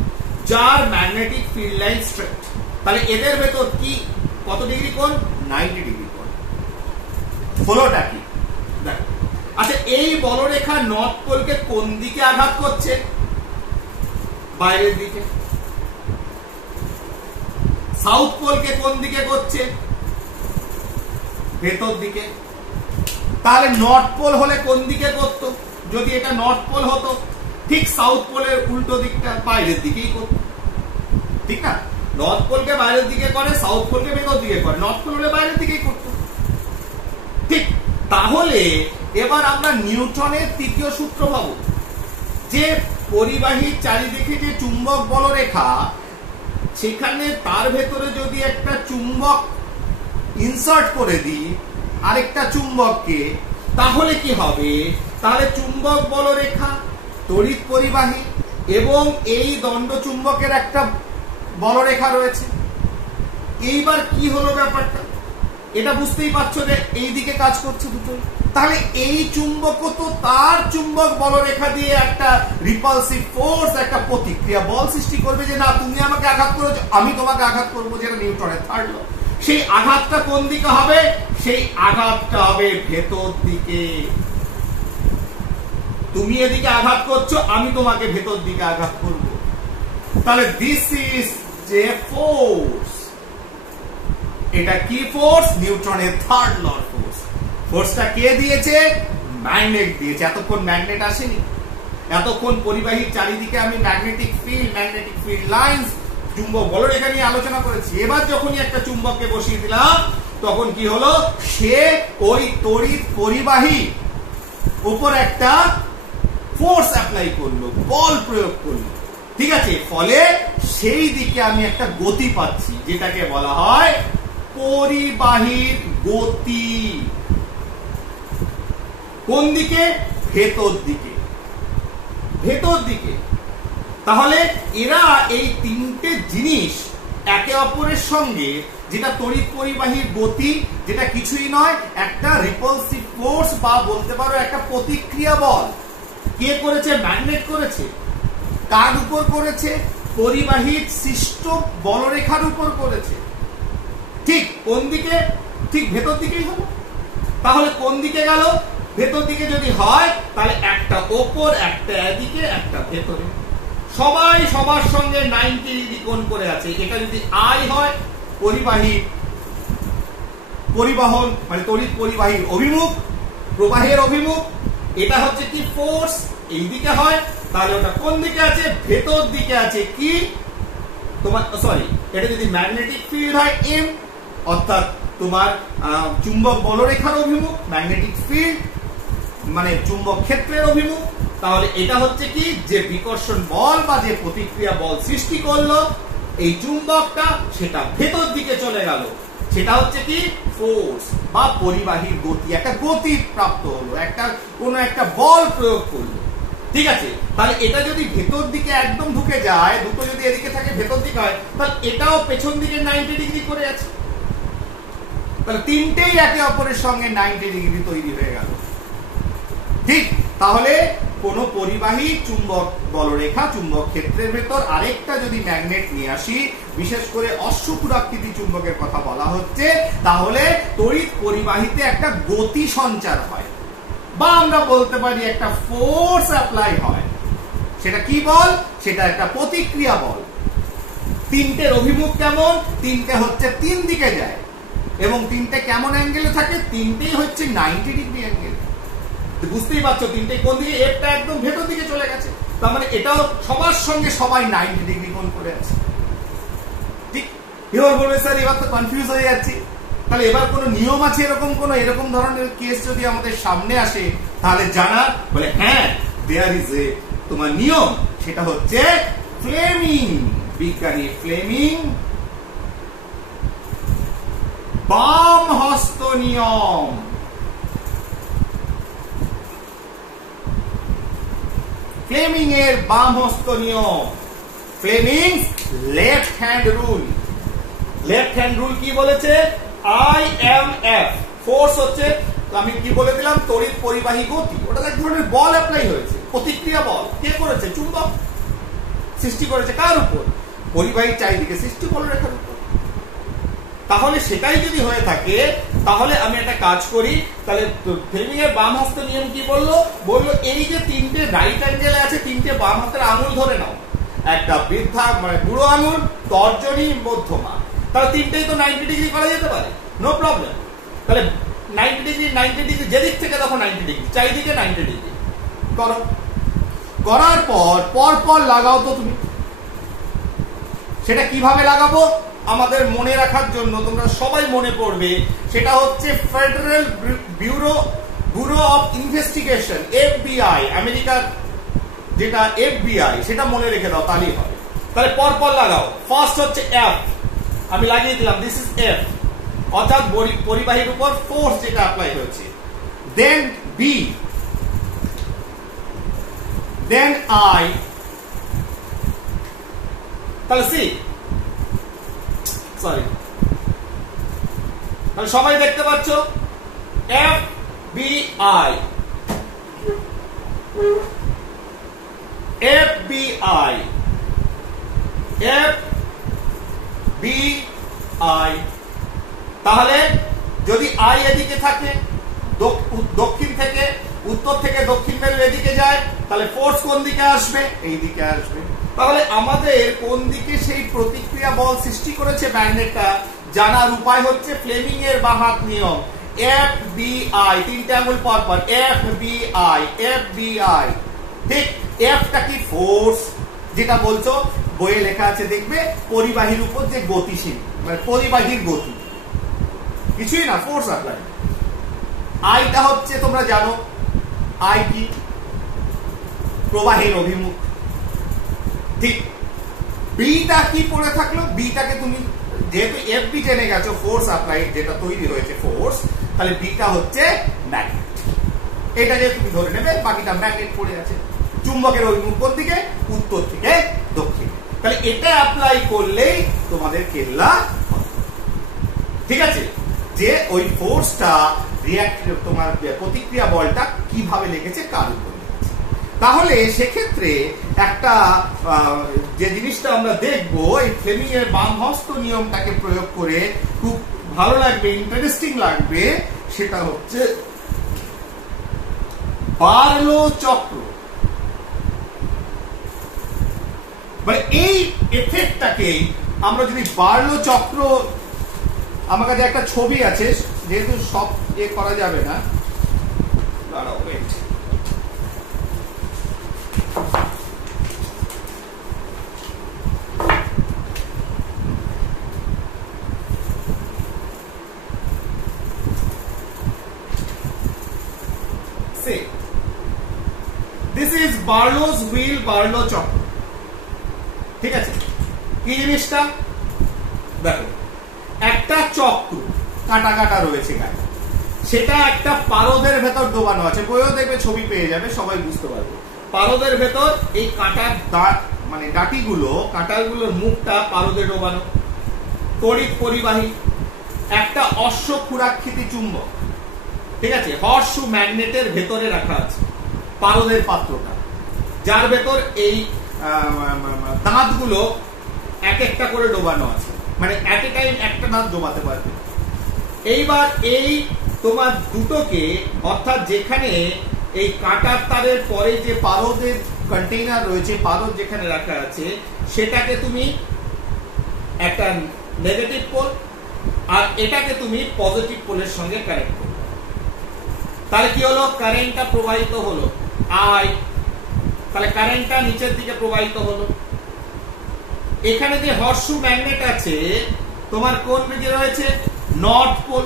যার ম্যাগনেটিক ফিল্ড লাইন স্ট্রেট। তাহলে এদের ভেতর কি কত ডিগ্রি কোণ, 90 ডিগ্রি কোণ। হলোটা কি দেখো। আচ্ছা, এই বলরেখা নর্থ পোলকে কোন দিকে আঘাত করছে, বাইরের দিকে। সাউথ পোলকে কোন দিকে করছে, ভেতর দিকে। তাহলে নর্থ পোল হলে কোন দিকে করত, যদি এটা নর্থ পোল হতো, ঠিক সাউথ পোলের উল্টো দিকটা বাইরের দিকেই করত, ঠিক না? নর্থ পোলকে বাইরের দিকে করে, সাউথ পোলকে ভেতর দিকে করে, নর্থ পোল হলে বাইরের দিকেই করত, ঠিক। তাহলে এবার আমরা নিউটনের তৃতীয় সূত্র পাবো, যে পরিবাহীর চারিদিকে যে চুম্বক বলরেখা, সেখানে তার ভেতরে যদি একটা চুম্বক ইনসার্ট করে দিই আরেকটা চুম্বককে, তাহলে কি হবে, তাহলে চুম্বক বলরেখা, তড়িৎ পরিবাহী এবং এই দণ্ড চুম্বকের একটা বলরেখা রয়েছে। এইবার কি হলো ব্যাপারটা, এটা বুঝতেই পারছো যে এই দিকে কাজ করছে দুটো। তাহলে এই চুম্বক তো তার চুম্বক বলরেখা দিয়ে একটা রিপালসিভ ফোর্স, একটা প্রতিক্রিয়া বল সৃষ্টি করবে, যে না তুমি আমাকে আঘাত করেছো, আমি তোমাকে আঘাত করবো, যেটা নিউটনের থার্ড ল। সেই আঘাতটা কোন দিকে হবে, সেই আঘাতটা হবে ভেতর দিকে। তুমি এদিকে আঘাত করছো, আমি তোমাকে ভেতর দিকে আঘাত করব। তাহলে দিস ইজ যে ফোর্স। এটা কি ফোর্স? নিউটনের থার্ড লর ফোর্স। ফোর্সটা কে দিয়েছে? ম্যাগনেট দিয়েছে। এতক্ষণ ম্যাগনেট আসেনি, এতক্ষণ পরিবাহীর চারিদিকে আমি ম্যাগনেটিক ফিল্ড লাইন্স, চুম্বক বলরেখা নিয়ে আলোচনা করেছি। এবার যখনই একটা চুম্বককে বসিয়ে দিলাম, তখন কি হলো? সে ওই তড়িৎ পরিবাহী উপর একটা ফোর্স অ্যাপ্লাই করলো, বল প্রয়োগ করলো, ঠিক আছে? ফলে সেই দিকে আমি একটা গতি পাচ্ছি, যেটাকে বলা হয় পরিবাহীর গতি। কোন দিকে? ভেতর দিকে, ভেতর দিকে। তাহলে এরা এই তিনটে জিনিস একে অপরের সঙ্গে, যেটা তড়িৎ পরিবাহীর গতি, যেটা কিছুই নয়, একটা রিপালসিভ ফোর্স বা বলতে পারো একটা প্রতিক্রিয়া বল। কে করেছে? ম্যাগনেট করেছে। কার উপর করেছে? পরিবাহীর সৃষ্ট বলরেখার উপর করেছে। ঠিক কোন দিকে? ঠিক ভেতর দিকেই হলো। তাহলে কোন দিকে গেল? ভেতর দিকে যদি হয়, তাহলে একটা ওপর, একটা এদিকে, একটা ভেতরে। সবাই সবার সঙ্গে 90 ডিগ্রি কোণ করে আছে। এটা যদি আই হয় পরিবহন মানে তড়িৎ পরিবাহীর অভিমুখ, প্রবাহের অভিমুখ, এটা হচ্ছে কি ফোর্স, এই দিকে হয়, তাহলে ওটা কোন দিকে আছে? ভেতর দিকে আছে। কি তোমার সরি, এটা যদি ম্যাগনেটিক ফিল্ড হয় এম, অর্থাৎ তোমার চুম্বক বলরেখার অভিমুখ, ম্যাগনেটিক ফিল্ড মানে চুম্বক ক্ষেত্রের অভিমুখ, তাহলে এটা হচ্ছে কি? যে বিকর্ষণ বল বা যে প্রতিক্রিয়া বল সৃষ্টি করলো এই চুম্বকটা, সেটা ভেতর দিকে চলে গেল। সেটা হচ্ছে কি? ফোর্স বা পরিবাহীর গতি। একটা গতি প্রাপ্ত হলো, কোনো একটা বল প্রয়োগ করলো, ঠিক আছে? তাহলে এটা যদি ভেতর দিকে একদম ঢুকে যায়, দুটো যদি এদিকে থাকে ভেতর দিকে হয়, তাহলে এটাও পেছন দিকে 90 ডিগ্রি করে আছে। তাহলে তিনটেই একে অপরের সঙ্গে 90 ডিগ্রি তৈরি হয়ে গেল, ঠিক? তাহলে কোন পরিবাহী চুম্বক বলরেখা, চুম্বক ক্ষেত্রের ভেতর আরেকটা যদি ম্যাগনেট নিয়ে আসি, বিশেষ করে অশ্বক্ষুরাকৃতি চুম্বকের কথা বলা হচ্ছে, তাহলে তড়িৎ পরিবাহীতে একটা গতি সঞ্চার হয়, বা আমরা বলতে পারি একটা ফোর্স অ্যাপ্লাই হয়। সেটা কি বল? সেটা একটা প্রতিক্রিয়া বল। তিনটের অভিমুখ কেমন? তিনটে হচ্ছে তিন দিকে যায়, এবং তিনটে কেমন অ্যাঙ্গেলে থাকে? তিনটেই হচ্ছে 90 ডিগ্রি অ্যাঙ্গেল। বুঝতেই পারছো তিনটে কোন দিকে? এরটা একদম ভেতর দিকে চলে গেছে, তার মানে এটাও সবার সঙ্গে সবাই 90 ডিগ্রি কোণ করে আছে, ঠিক? এবার বলবে স্যার এবার তো কনফিউজ হয়ে যাচ্ছি, তাহলে এবার কোনো নিয়ম আছে এরকম ধরনের কেস যদি আমাদের সামনে আসে, তাহলে জানা বলে হ্যাঁ দেয়ার ইজ এ তোমার নিয়ম। সেটা হচ্ছে ফ্লেমিং, বিজ্ঞানী ফ্লেমিং বাম হস্ত নিয়ম। ফ্লেমিং এর বাম হস্ত নিয়ম, Fleming left hand rule. Left hand rule কি বলেছে? আই এম এফ ফোর্স হচ্ছে, আমি কি বলে দিলাম? তড়িৎ পরিবাহী গতি। ওটা এক ধরনের বল অ্যাপ্লাই হয়েছে, প্রতিক্রিয়া বল। কে করেছে? চুম্বক সৃষ্টি করেছে। কার উপর? পরিবাহীর চারিদিকে সৃষ্টি বলরেখার উপর। তাহলে সেটাই যদি হয়ে থাকে, তাহলে আমি একটা কাজ করি। তাহলে ফ্লেমিং এর বাম হস্ত নিয়ম কি বললো? এই যে তিনটে রাইট অ্যাঙ্গেলে আছে, তিনটে বাম হাতের আঙুল ধরে নাও, একটা বৃদ্ধা মানে বুড়ো আঙুল, তর্জনী, মধ্যমা। তাহলে তিনটেই তো 90 ডিগ্রি করা যেতে পারে, নো প্রবলেম। তাহলে 90 ডিগ্রি যেদিক থেকে তখন 90 ডিগ্রি, চারিদিকে 90 ডিগ্রি করো। করার পর লাগাও তো তুমি। সেটা কিভাবে লাগাবো আমাদের মনে রাখার জন্য তোমরা সবাই মনে পড়বে, সেটা হচ্ছে federal bureau of investigation, FBI, আমেরিকার যেটা FBI, সেটা মনে রেখে দাও, তাহলেই হবে। তাহলে পর লাগাও। ফার্স্ট হচ্ছে F, আমি লাগিয়ে দিলাম, দিস ইজ F, অর্থাৎ পরিবাহীর উপর ফোর্স যেটা অ্যাপ্লাই হয়েছে। দেন B, দেন I, তাহলে C, সরি, তাহলে সবাই দেখতে পাচ্ছ FBI, FBI, FBI। তাহলে যদি I এদিকে থাকে, দক্ষিণ থেকে উত্তর থেকে দক্ষিণ মেরু এদিকে যায়, তাহলে ফোর্স কোন দিকে আসবে? এই দিকে আসবে। তাহলে আমাদের কোন দিকে সেই প্রতিক্রিয়া বল সৃষ্টি করেছে ম্যাগনেটটা জানার উপায় হচ্ছে ফ্লেমিং এর বাঁ হাত নিয়ম, এফ বি আই, তিনটা আঙুল পর পর, F B I, F B I. ঠিক, এফটা কি? ফোর্স, যেটা বলছো বইয়ে লেখা আছে দেখবে, পরিবাহীর উপর যে গতিশীল, মানে পরিবাহীর গতি, কিছুই না, ফোর্স অ্যাপ্লাই। আইটা হচ্ছে তোমরা জানো, আই কি? প্রবাহের অভিমুখ। ঠিক, বিটা কি পড়ে থাকলো? বিটাকে তুমি যেহেতু এফ বি টেনে গেছো, ফোর্স অ্যাপ্লাই যেটা তৈরি হয়েছে ফোর্স, তাহলে বিটা হচ্ছে ম্যাগনেট। এটাকে তুমি ধরে নেবে, বাকিটা ম্যাগনেট পড়ে আছে। চুম্বকের অভিমুখ কোন দিকে? উত্তর থেকে দক্ষিণ। তাহলে এটা অ্যাপ্লাই করলেই তোমাদের কেল্লা, ঠিক আছে, যে ওই ফোর্সটা তোমার প্রতিক্রিয়া বলটা কিভাবে লেগেছে, কার উপর। তাহলে সেক্ষেত্রে একটা যে জিনিসটা আমরা দেখবো, এই ফ্লেমিং এর বাম হস্ত নিয়মটাকে প্রয়োগ করে খুব ভালো লাগবে, ইন্টারেস্টিং লাগবে, সেটা হচ্ছে বার্লো চক্র। মানে এই এফেক্টটাকে আমরা যদি বার্লো চক্র, আমার কাছে একটা ছবি আছে, যেহেতু সব করা যাবে না, দাঁড়াও, wait. This is Barlow's wheel, Barlow চক্র। ঠিক আছে, কি জিনিসটা দেখো, একটা চক্র কাটা কাটা রয়েছে গায়ে, সেটা একটা পারদের ভেতর ডোবানো আছে। বইও দেখবে, ছবি পেয়ে যাবে, সবাই বুঝতে পারবে। পারদের ভেতর এই কাটার মানে ডাটিগুলো, কাঁটাগুলোর মুখটা পারদে ডোবানো, তড়িৎ পরিবাহী, একটা অশ্বক্ষুরাকৃতি চুম্বক, ঠিক আছে, হর্স ম্যাগনেটের ভেতরে রাখা আছে পারদের পাত্রটা, যার ভেতর এই দাঁতগুলো এক একটা করে ডোবানো আছে, মানে এট এ টাইম একটা দাঁত ডোবাতে পারবে। এইবার এই তোমার দুটোকে, অর্থাৎ যেখানে এই কাঁটার তারের পরে যে পারদের কন্টেইনার রয়েছে, পারদ যেখানে রাখা আছে, সেটাকে তুমি একটা নেগেটিভ পোল আর এটাকে তুমি পজিটিভ পোলের সঙ্গে কানেক্ট করবে। তাহলে কি হলো? কারেন্টটা প্রবাহিত হলো আই, তাহলে কারেন্টটা নিচের দিকে প্রবাহিত হলো। এখানে যে হর্স ম্যাগনেট আছে তোমার কোন দিকে রয়েছে? নর্থ পোল,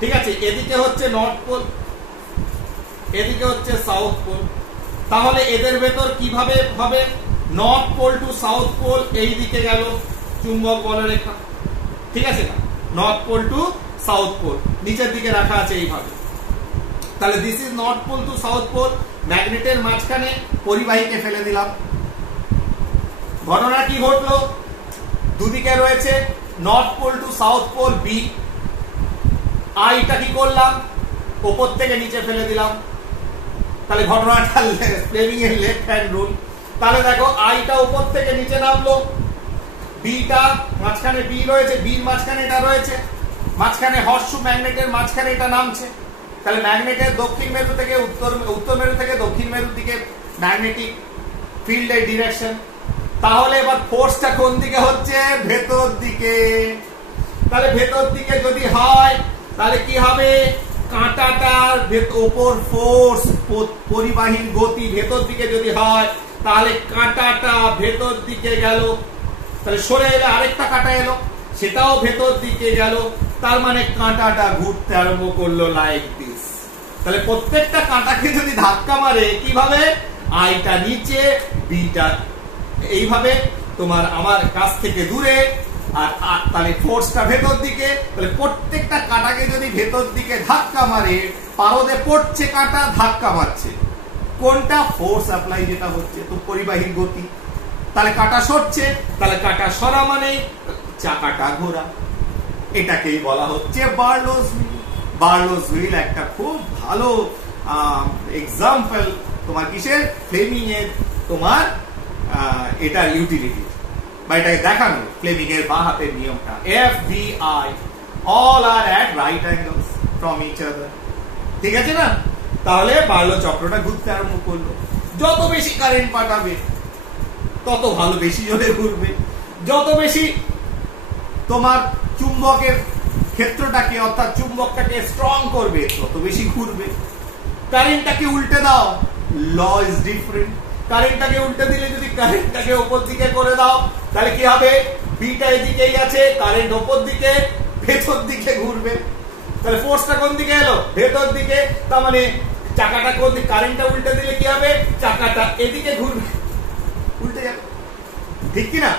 ঠিক আছে, এদিকে হচ্ছে নর্থ পোল, এদিকে হচ্ছে সাউথ পোল। তাহলে এদের ভেতর কিভাবে হবে? North pole to south pole, এই দিকে গেল চুম্বক বলরেখা, ঠিক আছে না? North pole to south pole নিচের দিকে রাখা আছে এইভাবে। তাহলে this is north pole to south pole, ম্যাগনেটের মাঝখানে পরিবাহীকে ফেলে দিলাম। ঘটনা কি ঘটলো? দুদিকে রয়েছে north pole to south pole B, আইটা কি করলাম? উপর থেকে নিচে ফেলে দিলাম। তাহলে ঘটনাটা ফ্লেমিং এর লেফট হ্যান্ড রুল। তাহলে দেখো, আইটা উপর থেকে নিচে নামলো, বিটা মাঝখানে বি রয়েছে, বির মাঝখানে এটা রয়েছে, মাঝখানে হর্স ম্যাগনেটের মাঝখানে এটা নামছে। তাহলে ম্যাগনেটের দক্ষিণ মেরু থেকে উত্তর মেরু থেকে দক্ষিণ মেরুর দিকে ম্যাগনেটিক ফিল্ডের ডিরেকশন। তাহলে এবার ফোর্সটা কোন দিকে হচ্ছে? ভেতর দিকে। তাহলে ভেতর দিকে যদি হয় তাহলে কি হবে? কাঁটাটার উপর ফোর্স, পরিবাহীর গতি ভেতর দিকে যদি হয়, তাহলে কাঁটাটা ভেতর দিকে গেল, তাহলে সরে এলে আরেকটা কাঁটা এলো, সেটাও ভেতর দিকে গেল। তার মানে কাঁটাটা ঘুরতে আরম্ভ করলো লাইক দিস। তাহলে প্রত্যেকটা কাঁটাকে যদি ধাক্কা মারে, কিভাবে? আইটা নিচে, বিটা এইভাবে তোমার আমার কাছ থেকে দূরে, আর তাহলে ফোর্সটা ভেতর দিকে। তাহলে প্রত্যেকটা কাঁটাকে যদি ভেতর দিকে ধাক্কা মারে, পারদে পড়ছে কাঁটা, ধাক্কা মারছে, কোনটা? ফোর্স অ্যাপ্লাই যেটা হচ্ছে, তো পরিবাহীর গতি। তাহলে কাঁটা সরছে, তাহলে কাঁটা সরা মানে চাকাটা ঘোরা। এটাকেই বলা হচ্ছে বার্লোস হুইল। বার্লোস হুইল একটা খুব ভালো এক্সাম্পল তোমার কিসের? ফ্লেমিং এর তোমার এটার ইউটিলিটি, বা এটাকে দেখানো ফ্লেমিং এর বাঁ হাতের নিয়মটা, F V I, all are at right angles from each other. ঠিক আছে না? তাহলে বার্লো চক্রটা ঘুরতে আরম্ভ করলো। যত বেশি কারেন্ট পাঠাবে তত ভালো, বেশি জোরে ঘুরবে। যত বেশি তোমার চুম্বকের ক্ষেত্রটাকে অর্থাৎ চুম্বকটাকে স্ট্রং করবে তত বেশি ঘুরবে। কারেন্টটাকে উল্টে দাও, ল ইজ ডিফারেন্ট। কারেন্টটাকে উল্টে দিলে যদি কারেন্টটাকে উপর দিকে করে দাও তাহলে কি হবে, বিটা এদিকেই আছে, কারেন্ট উপর দিকে ভেতর দিকে ঘুরবে। তাহলে ফোর্সটা কোন দিকে এলো, ভেতর দিকে। তার মানে চাকাটা কোন দিকে, কারেন্টটা উল্টে দিলে কি হবে, চাকাটা এদিকে ঘুরবে, উল্টে যাবে, ঠিক কি না?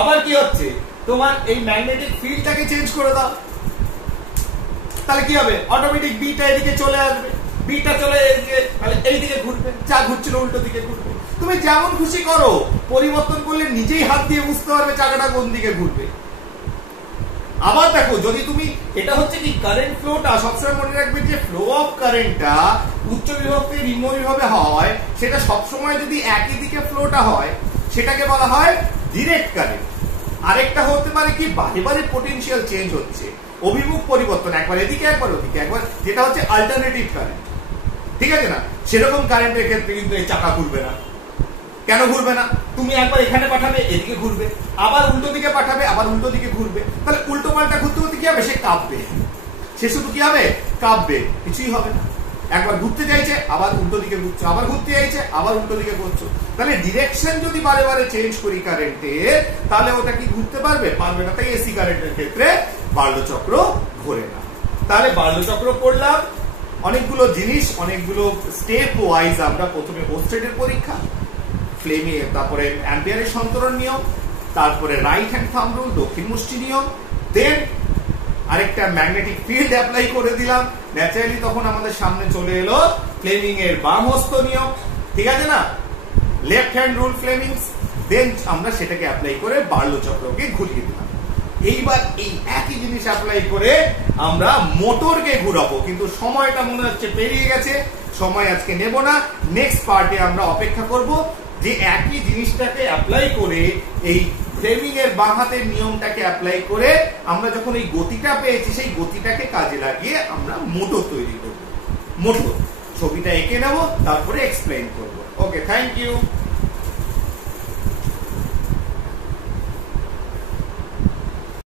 আবার কি হচ্ছে, তোমার এই ম্যাগনেটিক ফিল্ডটাকে চেঞ্জ করে দাও, তাহলে কি হবে, অটোমেটিক বিটা এদিকে চলে আসবে, বিটা চলে এদিকে, তাহলে এইদিকে ঘুরবে, যা ঘুরছিল উল্টো দিকে ঘুরবে। তুমি যেমন খুশি করো, পরিবর্তন করলে নিজেই হাত দিয়ে বুঝতে পারবে চাকাটা কোন দিকে ঘুরবে। আবার দেখো, যদি তুমি, এটা হচ্ছে কি কারেন্ট ফ্লোটা, সবসময় মনে রাখবে যে ফ্লো অফ কারেন্টটা উচ্চ বিভব থেকে নিম্ন বিভবে হয়, সেটা সবসময় যদি একই দিকে ফ্লোটা হয় সেটাকে বলা হয় ডিরেক্ট কারেন্ট। আরেকটা হতে পারে কি, বারে বারে পোটেনশিয়াল চেঞ্জ হচ্ছে, অভিমুখ পরিবর্তন, একবার এদিকে একবার ওদিকে একবার, যেটা হচ্ছে অল্টারনেটিভ কারেন্ট, ঠিক আছে না? সেরকম কারেন্টের ক্ষেত্রে কিন্তু এই চাকা ঘুরবে না। কেন ঘুরবে না, তুমি একবার এখানে পাঠাবে এদিকে ঘুরবে, আবার উল্টো দিকে পাঠাবে আবার উল্টো দিকে ঘুরবে, তাহলে উল্টো পাল্টা ঘুরতে ঘুরতে কি হবে, সে কাঁপবে, সে শুধু কি হবে, কাঁপবে, কিছুই হবে না। একবার ঘুরতে চাইছে আবার উল্টো দিকে ঘুরছো, আবার ঘুরতে চাইছে আবার উল্টো দিকে ঘুরছো। তাহলে ডিরেকশন যদি বারে বারে চেঞ্জ করি কারেন্টের, তাহলে ওটা কি ঘুরতে পারবে, পারবে না। তাই এসি কারেন্টের ক্ষেত্রে বার্লো চক্র ঘোরে না। তাহলে বার্লো চক্র পড়লাম, অনেকগুলো জিনিস, অনেকগুলো স্টেপ ওয়াইজ। আমরা প্রথমে ওস্টেডের পরীক্ষা, ফ্লেমি, তারপরে অ্যাম্পিয়ারের সন্তরণ নিয়ম, তারপরে রাইট হ্যান্ড থাম্ব রুল, দক্ষিণ মুষ্টি নিয়ম, দেন আরেকটা ম্যাগনেটিক ফিল্ড অ্যাপ্লাই করে দিলাম। ন্যাচারালি তখন আমাদের সামনে চলে এলো ফ্লেমিং এর বাম হস্ত নিয়ম, ঠিক আছে না, লেফট হ্যান্ড রুল ফ্লেমিংস। দেন আমরা সেটাকে অ্যাপ্লাই করে বার্লো চক্রকে ঘুরিয়ে দিলাম। এইবার এই একই জিনিস অ্যাপ্লাই করে আমরা মোটরকে ঘুরাবো, কিন্তু সময়টা মনে হচ্ছে পেরিয়ে গেছে, সময় আজকে নেব না। নেক্সট পার্টে আমরা অপেক্ষা করব যে একই জিনিসটাকে অ্যাপ্লাই করে, এই ফ্লেমিং এর বাঁ হাতের নিয়মটাকে অ্যাপ্লাই করে আমরা যখন এই গতিটা পেয়েছি, সেই গতিটাকে কাজে লাগিয়ে আমরা মোটর তৈরি করব। মোটর ছবিটা এঁকে নেব, তারপরে এক্সপ্লেইন করব। ওকে, থ্যাংক ইউ।